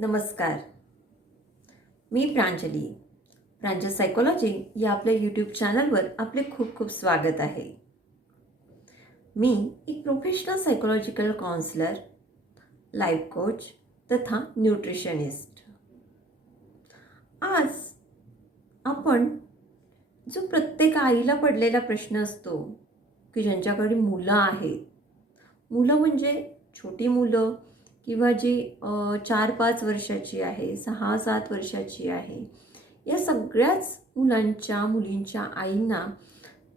नमस्कार. मी प्रांजली. प्रांजल सायकोलॉजी या आपल्या यूट्यूब चॅनलवर आपले खूप खूप स्वागत आहे. मी एक professional psychological counsellor life coach तथा न्यूट्रिशनिस्ट आज आपण जो प्रत्येक आईला पडलेला प्रश्न असतो की ज्यांच्याकडे मुलं आहेत मुलं म्हणजे छोटी मुलं किंवा जी चार पाच वर्षाची आहे सहा सात वर्षाची आहे या सगळ्याच मुलांच्या मुलींच्या आईंना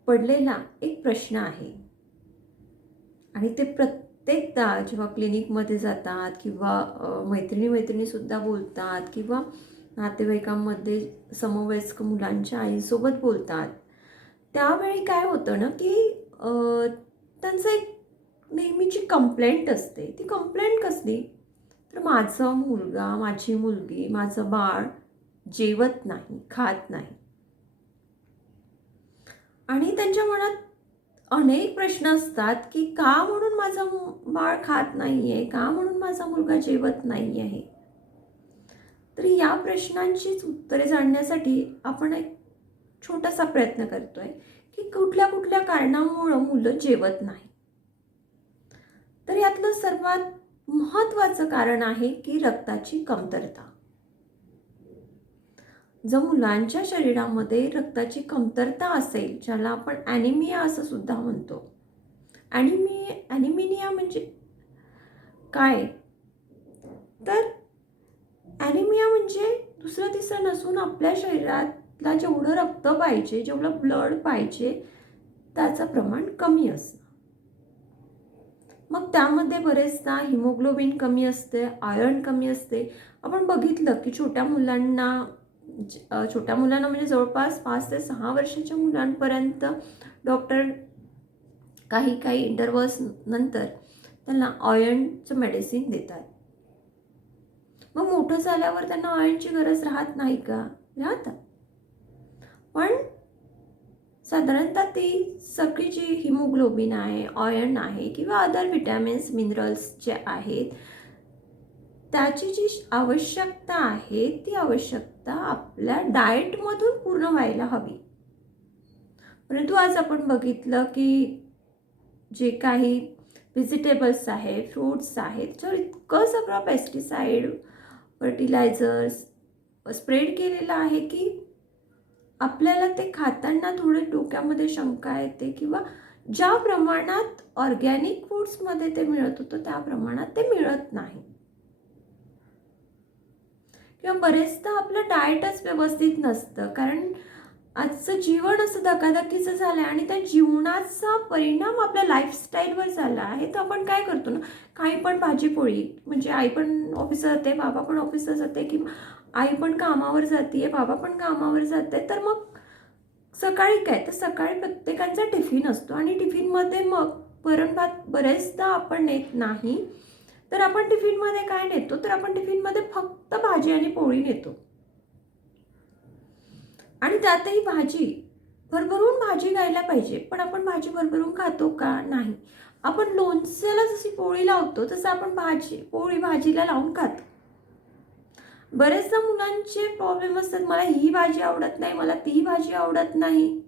पडलेला एक प्रश्न आहे. आणि ते प्रत्येकदा जेव्हा क्लिनिकमध्ये जातात किंवा मैत्रिणी मैत्रिणीसुद्धा बोलतात किंवा नातेवाईकांमध्ये समवयस्क मुलांच्या आईसोबत बोलतात त्यावेळी काय होतं ना की त्यांचं एक नेहमीची कंप्लेंट असते. ती कंप्लेंट कसली? तर माझं मुलगा माझी मुलगी माझं बाळ जेवत नाही खात नाही. आणि त्यांच्या मनात अनेक प्रश्न असतात की का म्हणून माझं बाळ खात नाही आहे का म्हणून माझा मुलगा जेवत नाही आहे तर या प्रश्नांचीच उत्तरे जाणण्यासाठी आपण एक छोटासा प्रयत्न करतोय की कुठल्या कुठल्या कारणामुळं मुलं जेवत नाही तर यातलं सर्वात महत्त्वाचं कारण आहे की रक्ताची कमतरता. जर मुलांच्या शरीरामध्ये रक्ताची कमतरता असेल ज्याला आपण ॲनिमिया असं सुद्धा म्हणतो. ॲनिमी ॲनिमिनिया म्हणजे काय? तर ॲनिमिया म्हणजे दुसरं तिसरं नसून आपल्या शरीरातला जेवढं रक्त पाहिजे जेवढं ब्लड पाहिजे त्याचं प्रमाण कमी असणं. मग त्यामध्ये बरेचदा हिमोग्लोबिन कमी असते आयर्न कमी असते. आपण बघितलं की छोट्या मुलांना छोट्या मुलांना म्हणजे जवळपास पाच ते सहा वर्षाच्या मुलांपर्यंत डॉक्टर काही काही इंटरवल्स नंतर त्यांना आयर्नचं मेडिसिन देतात. मग मोठं झाल्यावर त्यांना आयर्नची गरज राहत नाही का? राहतात. पण साधारणतः ती सगळी जी हिमोग्लोबिन आहे ऑयन आहे किंवा अदर विटॅमिन्स मिनरल्स जे आहेत त्याची जी आवश्यकता आहे ती आवश्यकता आपल्या डाएटमधून पूर्ण व्हायला हवी. परंतु आज आपण बघितलं की जे काही व्हेजिटेबल्स आहे फ्रूट्स आहेत त्याच्यावर इतकं सगळं पेस्टिसाईड फर्टिलायझर्स स्प्रेड केलेलं आहे की आपल्याला ते खाताना थोडे डोक्यामध्ये शंका येते किंवा ज्या प्रमाणात ऑर्गॅनिक फूड्समध्ये ते मिळत होतं त्या प्रमाणात ते मिळत नाही. किंवा बरेचदा आपलं डाएटच व्यवस्थित नसतं कारण आजचं जीवन असं धकाधकीचं झालं आहे आणि त्या जीवनाचा परिणाम आपल्या लाईफस्टाईलवर झाला आहे तर आपण काय करतो ना? काही पण भाजीपोळी म्हणजे आई पण ऑफिसला जाते बाबा पण ऑफिसला जाते किंवा आई पण कामावर जाते बाबा पण कामावर जाते तर मग सकाळी काय? तर सकाळी प्रत्येकांचा टिफिन असतो आणि टिफिनमध्ये मग वरण भात बरेचदा आपण नेत नाही. तर आपण टिफिनमध्ये काय नेतो? तर आपण टिफिनमध्ये फक्त भाजी आणि पोळी नेतो. आणि त्यातही भाजी. भरभरून भाजी घ्यायला पाहिजे पण आपण भाजी भरभरून खातो का? नाही. आपण लोणच्याला जशी पोळी लावतो तसं आपण भाजी पोळी भाजीला लावून खातो. बरेचदा मुलांचे प्रॉब्लेम असतात. मला ही भाजी आवडत नाही मला ती भाजी आवडत नाही.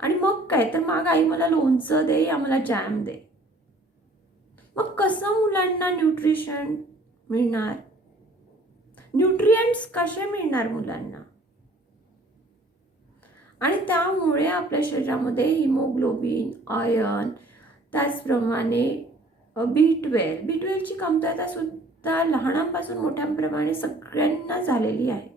आणि मग काय? तर मग आई मला लोणचं दे या मला जॅम दे. मग कसं मुलांना न्यूट्रिशन मिळणार? न्यूट्रियंट्स कसे मिळणार मुलांना? आणि त्यामुळे आपल्या शरीरामध्ये हिमोग्लोबिन आयर्न त्याचप्रमाणे बी ट्वेल्व बी ट्वेल्वची कमतरता सुद्धा लहानांपासून मोठ्यांप्रमाणे सगळ्यांना झालेली आहे.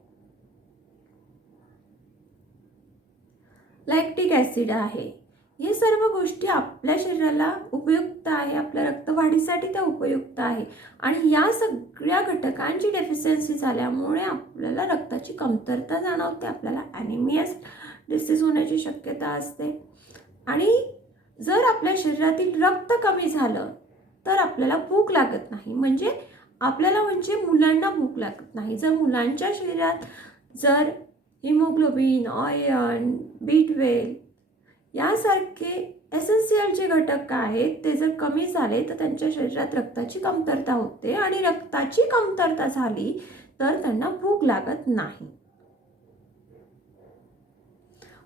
लॅक्टिक ॲसिड आहे. हे सर्व गोष्टी आपल्या शरीराला उपयुक्त आहे आपल्या रक्तवाढीसाठी त्या उपयुक्त आहे. आणि या सगळ्या घटकांची डेफिशियन्सी झाल्यामुळे आपल्याला रक्ताची कमतरता जाणवते आपल्याला ॲनिमियस डिसीज होण्याची शक्यता असते. आणि जर आपल्या शरीरातील रक्त कमी झालं तर आपल्याला भूक लागत नाही. म्हणजे आपल्याला म्हणजे मुलांना भूक लागत नाही. जर मुलांच्या शरीरात जर हिमोग्लोबिन ऑयन बी यासारखे एसेन्शियल जे घटक आहेत ते जर कमी झाले तर त्यांच्या शरीरात रक्ताची कमतरता होते आणि रक्ताची कमतरता झाली तर त्यांना भूक लागत नाही.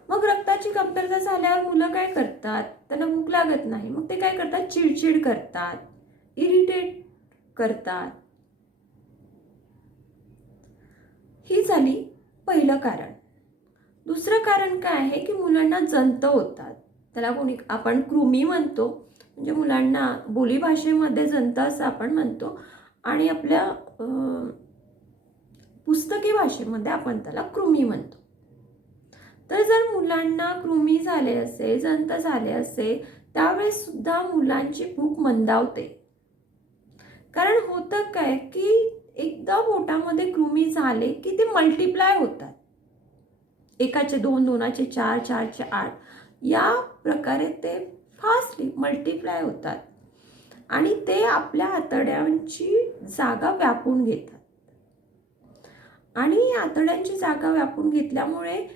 मग रक्ताची कमतरता झाल्यावर मुलं काय करतात? त्यांना भूक लागत नाही. मग ते काय करतात? चिडचिड करतात. इरिटेट करतात. ही झाली पहिलं कारण. दुसरं कारण काय आहे की मुलांना जंत होतात. त्याला कोणी आपण कृमी म्हणतो. म्हणजे मुलांना बोलीभाषेमध्ये जंत असं आपण म्हणतो. आणि आपल्या पुस्तकी भाषेमध्ये आपण त्याला कृमी म्हणतो. तर जर मुलांना कृमी झाले असेल जंत झाले असे त्यावेळेस सुद्धा मुलांची भूक मंदावते. कारण होतं काय की एकदा पोटामध्ये कृमी झाले की ते मल्टिप्लाय होतात. एकाचे दोन दोनाचे चार चारचे आठ या प्रकारे ते फास्टली मल्टिप्लाय होतात. आणि ते आपल्या आतड्यांची जागा व्यापून घेतात. आणि आतड्यांची जागा व्यापून घेतल्यामुळे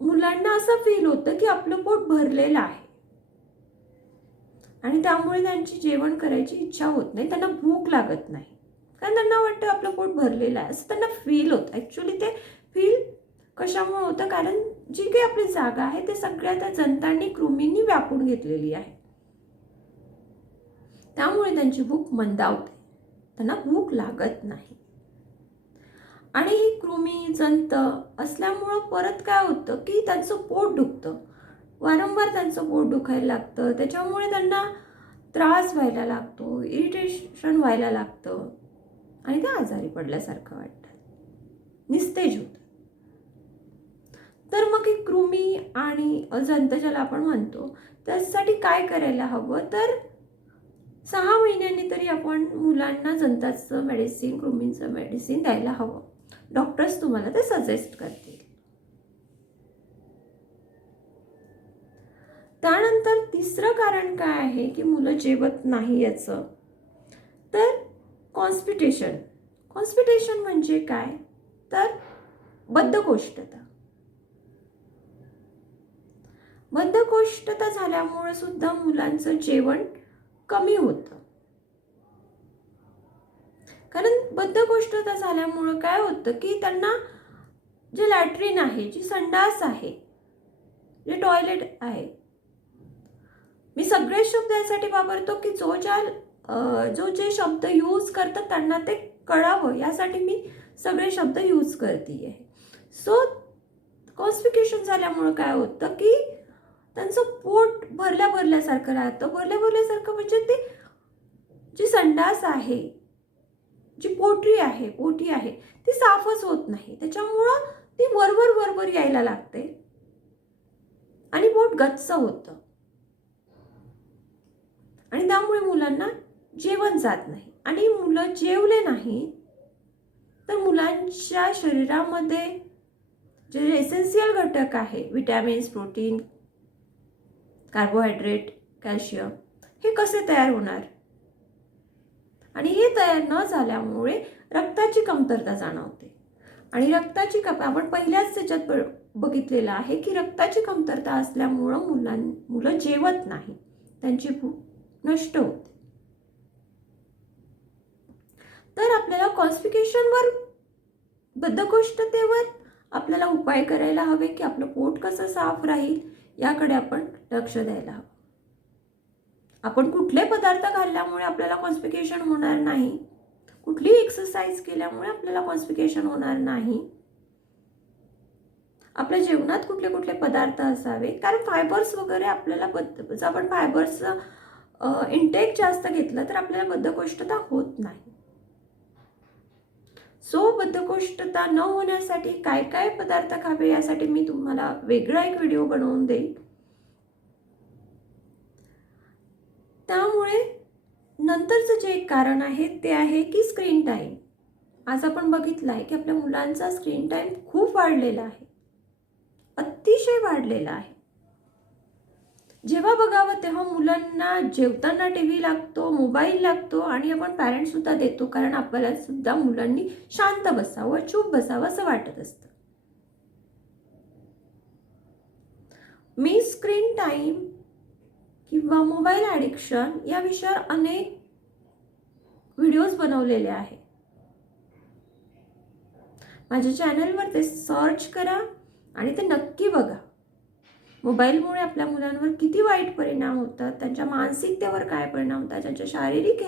मुलांना असं फील होतं की आपलं पोट भरलेलं आहे. आणि त्यामुळे त्यांची जेवण करायची इच्छा होत नाही त्यांना भूक लागत नाही. कारण त्यांना वाटतं आपलं पोट भरलेलं आहे. असं त्यांना फील होतं. ॲक्च्युली ते फील कशामुळे होतं? कारण जी काही आपली जागा आहे ते सगळ्या त्या जंतांनी कृमींनी व्यापून घेतलेली आहे. त्यामुळे त्यांची भूक मंदावते. त्यांना भूक लागत नाही. आणि ही कृमी जंत असल्यामुळं परत काय होतं की त्यांचं पोट दुखतं. वारंवार त्यांचं पोट दुखायला लागतं. त्याच्यामुळे त्यांना त्रास व्हायला लागतो. इरिटेशन व्हायला लागतं. आणि ते आजारी पडल्यासारखं वाटतं. निस्तेज होत. तर मग एक कृमी आणि अजंत ज्याला आपण म्हणतो त्यासाठी काय करायला हवं? तर सहा महिन्यांनी तरी आपण मुलांना जंताचं मेडिसिन कृमींचं मेडिसिन द्यायला हवं. डॉक्टर्स तुम्हाला ते सजेस्ट करतील. त्यानंतर तिसरं कारण काय आहे की मुलं जेवत नाही याचं? तर कॉन्स्पिटेशन. कॉन्स्पिटेशन म्हणजे काय? तर बद्धकोष्ठता. बद्धकोष्ठता झाल्यामुळे सुद्धा मुलांचं जेवण कमी होतं. कारण बद्धकोष्ठता झाल्यामुळं काय होतं की त्यांना जे लॅट्रिन आहे जी संडास आहे जे टॉयलेट आहे मी सगळे शब्द यासाठी वापरतो की जो ज्या जो जे शब्द यूज करतात त्यांना ते कळावं यासाठी मी सगळे शब्द यूज करते आहे सो कॉन्स्पिकेशन झाल्यामुळं काय होतं की त्यांचं पोट भरल्या भरल्यासारखं राहतं. भरल्या भरल्यासारखं म्हणजे ते जी संडास आहे जी पोटरी आहे पोटी आहे ती साफच होत नाही. त्याच्यामुळं ती वरवर वरवर यायला लागते आणि पोट गच्च होतं. आणि त्यामुळे मुलांना जेवण जात नाही. आणि मुलं जेवले नाही तर मुलांच्या शरीरामध्ये जे एसेन्शियल घटक आहे विटॅमिन्स प्रोटीन कार्बोहायड्रेट कॅल्शियम हे कसे तयार होणार? आणि हे तयार न झाल्यामुळे रक्ताची कमतरता जाणवते. आणि रक्ताची कप आपण पहिल्याच त्याच्यात ब- बघितलेलं आहे की रक्ताची कमतरता असल्यामुळं मुलां मुलं जेवत नाही. त्यांची भूक नष्ट होते. तर आपल्याला कॉन्स्पिकेशनवर बद्धकोष्ठतेवर आपल्याला उपाय करायला हवे की आपलं पोट कसं साफ राहील याकडे आपण लक्ष द्यायला हवं. आपण कुठले पदार्थ खाल्ल्यामुळे आपल्याला कॉन्स्पिकेशन होणार नाही? कुठली एक्सरसाइज केल्यामुळे आपल्याला कॉन्स्पिकेशन होणार नाही? आपल्या जेवणात कुठले कुठले पदार्थ असावे? कारण फायबर्स वगैरे आपल्याला बद्ध जर आपण फायबर्स इंटेक जास्त घेतलं तर आपल्याला बद्धकोष्ठता होत नाही. सो बद्धकोष्ठता न होण्यासाठी काय काय पदार्थ खावे यासाठी मी तुम्हाला वेगळा एक व्हिडिओ बनवून देईन. त्यामुळे नंतरचं जे एक कारण आहे ते आहे की स्क्रीन टाईम आज आपण बघितलं आहे की आपल्या मुलांचा स्क्रीन टाईम खूप वाढलेला आहे. अतिशय वाढलेला आहे. जेव्हा बघावं तेव्हा मुलांना जेवताना टी व्ही लागतो मोबाईल लागतो आणि आपण पॅरेंट्ससुद्धा देतो कारण आपल्याला सुद्धा मुलांनी शांत बसावं चूप बसावं असं वाटत असतं. मी स्क्रीन टाईम किंवा मोबाईल ॲडिक्शन या विषयावर अनेक व्हिडिओज बनवलेले आहे. माझ्या चॅनलवर ते सर्च करा आणि ते नक्की बघा. मोबाईलमुळे आपल्या मुलांवर किती वाईट परिणाम होतात त्यांच्या मानसिकतेवर काय परिणाम होतात त्यांच्या शारीरिक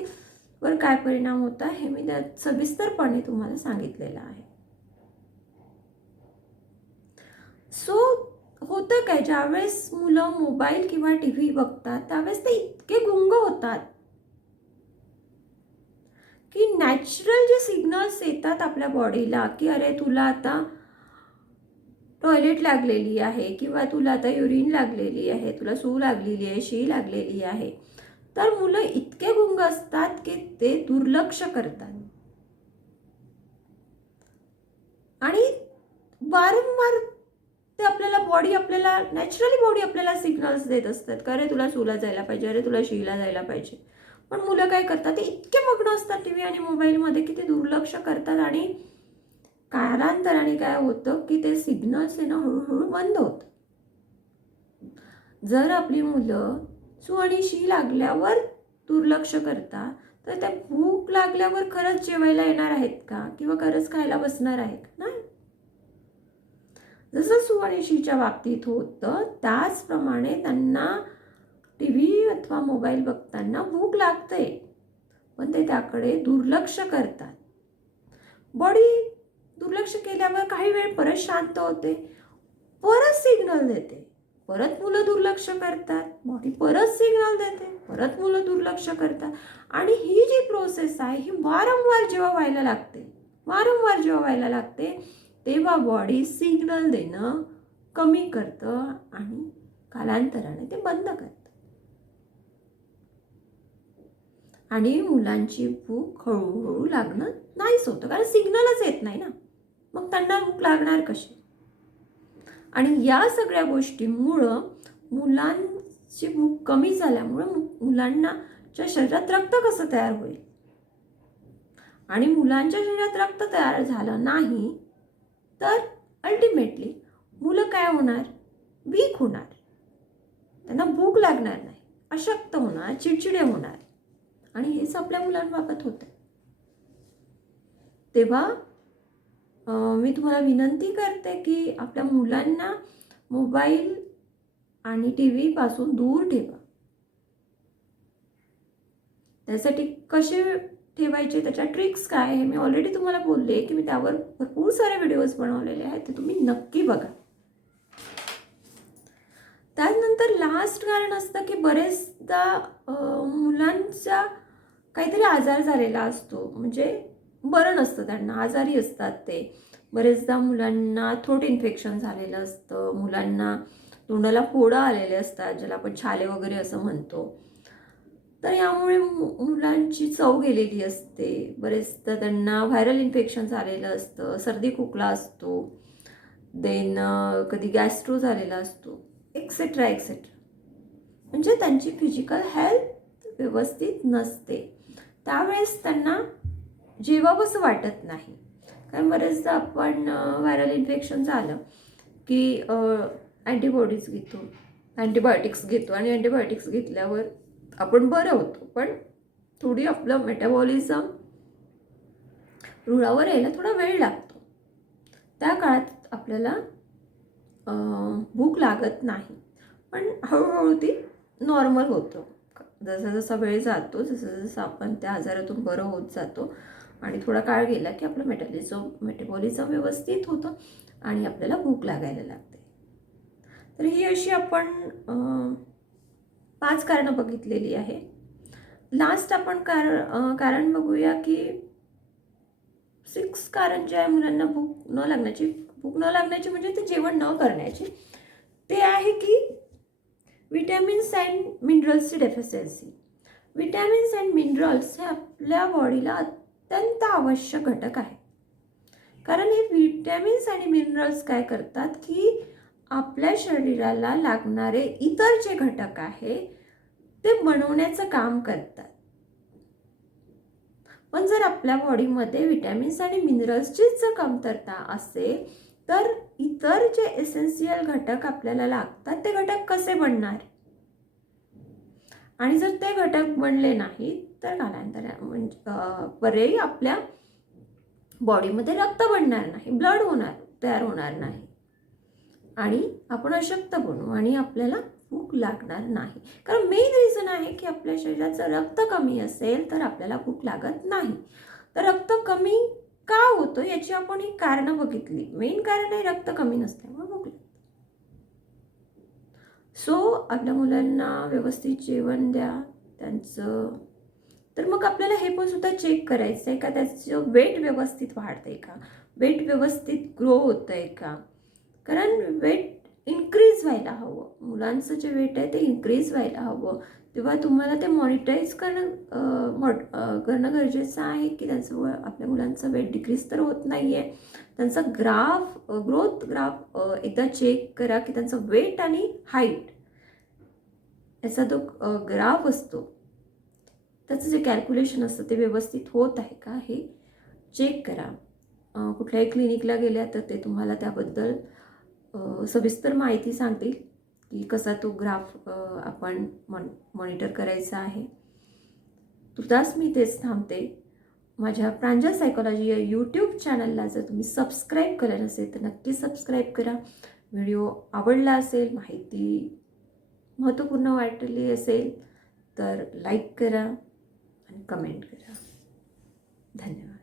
वर काय परिणाम होतात हे मी त्यात सविस्तरपणे तुम्हाला सांगितलेलं आहे. सो होतं काय? ज्यावेळेस मुलं मोबाईल किंवा टी व्ही बघतात त्यावेळेस ते इतके गुंग होतात की नॅचरल जे सिग्नल्स येतात आपल्या बॉडीला की अरे तुला आता टॉयलेट लागलेली आहे किंवा तुला आता युरिन लागलेली आहे तुला सू लागलेली आहे शी लागलेली आहे तर मुलं इतके गुंग असतात की ते दुर्लक्ष करतात. आणि वारंवार ते आपल्याला बॉडी आपल्याला नॅचरली बॉडी आपल्याला सिग्नल्स देत असतात का अरे तुला सूला जायला पाहिजे अरे तुला शीला जायला पाहिजे. पण मुलं काय करतात ते इतके मग्न असतात टी व्ही आणि मोबाईलमध्ये की ते दुर्लक्ष करतात आणि कालांतराने काय होतं की ते सिग्नल्स आहे ना हळूहळू बंद होत. जर आपली मुलं सू आणि शी लागल्यावर दुर्लक्ष करतात तर त्या भूक लागल्यावर खरंच जेवायला येणार आहेत का? किंवा खरंच खायला बसणार आहेत नाही. जसं सू आणि शीच्या बाबतीत होतं त्याचप्रमाणे त्यांना टी व्ही अथवा मोबाईल बघताना भूक लागते. पण ते त्याकडे दुर्लक्ष करतात. बॉडी दुर्लक्ष केल्यावर काही वेळ परत शांत होते परत सिग्नल देते. परत मुलं दुर्लक्ष करतात बॉडी परत सिग्नल देते परत मुलं दुर्लक्ष करतात. आणि ही जी प्रोसेस आहे ही वारंवार जेव्हा व्हायला लागते वारंवार जेव्हा व्हायला लागते तेव्हा बॉडी सिग्नल देणं कमी करतं आणि कालांतराने ते बंद करतं. आणि मुलांची भूक हळूहळू लागणं नाहीच होतं कारण सिग्नलच येत नाही ना. मग त्यांना भूक लागणार कशी? आणि या सगळ्या गोष्टींमुळं मुलांची भूक कमी झाल्यामुळं मुलांनाच्या शरीरात रक्त कसं तयार होईल? आणि मुलांच्या शरीरात रक्त तयार झालं नाही तर अल्टिमेटली मुलं काय होणार? वीक होणार. त्यांना भूक लागणार नाही. अशक्त होणार चिडचिडे होणार. आणि हेच आपल्या मुलांबाबत होतं तेव्हा मी तुम्हाला विनंती करते की आपल्या मुलांना मोबाईल आणि टी व्हीपासून दूर ठेवा. त्यासाठी कसे ठेवायचे त्याच्या ट्रिक्स काय हे मी ऑलरेडी तुम्हाला बोलले की मी त्यावर भरपूर सारे व्हिडिओज बनवलेले आहेत ते तुम्ही नक्की बघा. त्यानंतर लास्ट कारण असतं की बरेचदा मुलांचा काहीतरी आजार झालेला असतो. म्हणजे बरं नसतं त्यांना आजारी असतात ते. बरेचदा मुलांना थ्रोट इन्फेक्शन झालेलं असतं मुलांना तोंडाला फोडं आलेले असतात ज्याला आपण छाले वगैरे असं म्हणतो. तर यामुळे मुलांची चव गेलेली असते. बरेचदा त्यांना व्हायरल इन्फेक्शन झालेलं असतं सर्दी खोकला असतो देन कधी गॅस्ट्रो झालेला असतो एक्सेट्रा एक्सेट्रा म्हणजे त्यांची फिजिकल हेल्थ व्यवस्थित नसते. त्यावेळेस त्यांना जेवावंसं वाटत नाही. कारण बरेचदा आपण व्हायरल इन्फेक्शन झालं की अँटीबॉडीज घेतो अँटीबायोटिक्स घेतो आणि अँटीबायोटिक्स घेतल्यावर आपण बरं होतो. पण थोडी आपलं मेटाबॉलिझम रुळावर यायला थोडा वेळ लागतो. त्या काळात आपल्याला भूक लागत नाही. पण हळूहळू ती नॉर्मल होतं. जसा जसा वेळ जातो जसं जसं आपण त्या आजारातून बरं होत जातो आणि थोडा काळ गेला की आपलं मेटालिझम मेटाबॉलिझम व्यवस्थित होतं आणि आपल्याला भूक लागायला लागते. तर ही अशी आपण पाच कारणं बघितलेली आहे. लास्ट आपण कारण कारण बघूया की सिक्स कारण जे आहे मुलांना भूक न लागण्याची भूक न लागण्याची म्हणजे ते जेवण न करण्याची. ते आहे की विटॅमिन्स अँड मिनरल्सची डेफिशियन्सी विटॅमिन्स अँड मिनरल्स हे आपल्या बॉडीला अत्यंत आवश्यक घटक आहे. कारण हे व्हिटॅमिन्स आणि मिनरल्स काय करतात की आपल्या शरीराला लागणारे इतर जे घटक आहे ते बनवण्याचं काम करतात. पण जर आपल्या बॉडीमध्ये व्हिटॅमिन्स आणि मिनरल्सचीच जर कमतरता असेल तर इतर जे एसेन्शियल घटक आपल्याला लागतात ते घटक कसे बनणार? आणि जर ते घटक बनले नाहीत तर कालांतरा म्हणजे पर्यायी आपल्या बॉडीमध्ये रक्त बनणार नाही ब्लड होणार तयार होणार नाही. आणि आपण अशक्त बनू आणि आपल्याला भूक लागणार नाही. कारण मेन रिझन आहे की आपल्या शरीराचं रक्त कमी असेल तर आपल्याला भूक लागत नाही. तर रक्त कमी का होतं याची आपण ही कारणं बघितली. मेन कारण आहे रक्त कमी नसल्यामुळे भूक लागते. सो आपल्या मुलांना व्यवस्थित जेवण द्या त्यांचं तर मग आपल्याला हे पण सुद्धा चेक करायचं आहे का? त्याचं वेट व्यवस्थित वाढतंय का? वेट व्यवस्थित ग्रो होतं आहे का? कारण वेट इन्क्रीज व्हायला हवं. मुलांचं जे वेट आहे ते इन्क्रीज व्हायला हवं. तेव्हा तुम्हाला ते मॉनिटाईज करणं मॉ करणं गरजेचं आहे की त्यांचं आपल्या मुलांचं वेट डिक्रीज तर होत नाही आहे त्यांचा ग्राफ ग्रोथ ग्राफ एकदा चेक करा की त्यांचं वेट आणि हाईट याचा जो ग्राफ असतो त्याचं जे कॅल्क्युलेशन असतं ते व्यवस्थित होत आहे का हे चेक करा. कुठल्याही क्लिनिकला गेल्या तर ते तुम्हाला त्याबद्दल सविस्तर माहिती सांगतील की कसा तो ग्राफ आपण मॉन मॉनिटर करायचा आहे. तुर्तास मी तेच थांबते. माझ्या प्रांजल सायकोलॉजी या यूट्यूब चॅनलला जर तुम्ही सबस्क्राईब केलं नसेल तर नक्की सबस्क्राईब करा. व्हिडिओ आवडला असेल माहिती महत्त्वपूर्ण वाटली असेल तर लाईक करा. आणि कमेंट करा. धन्यवाद.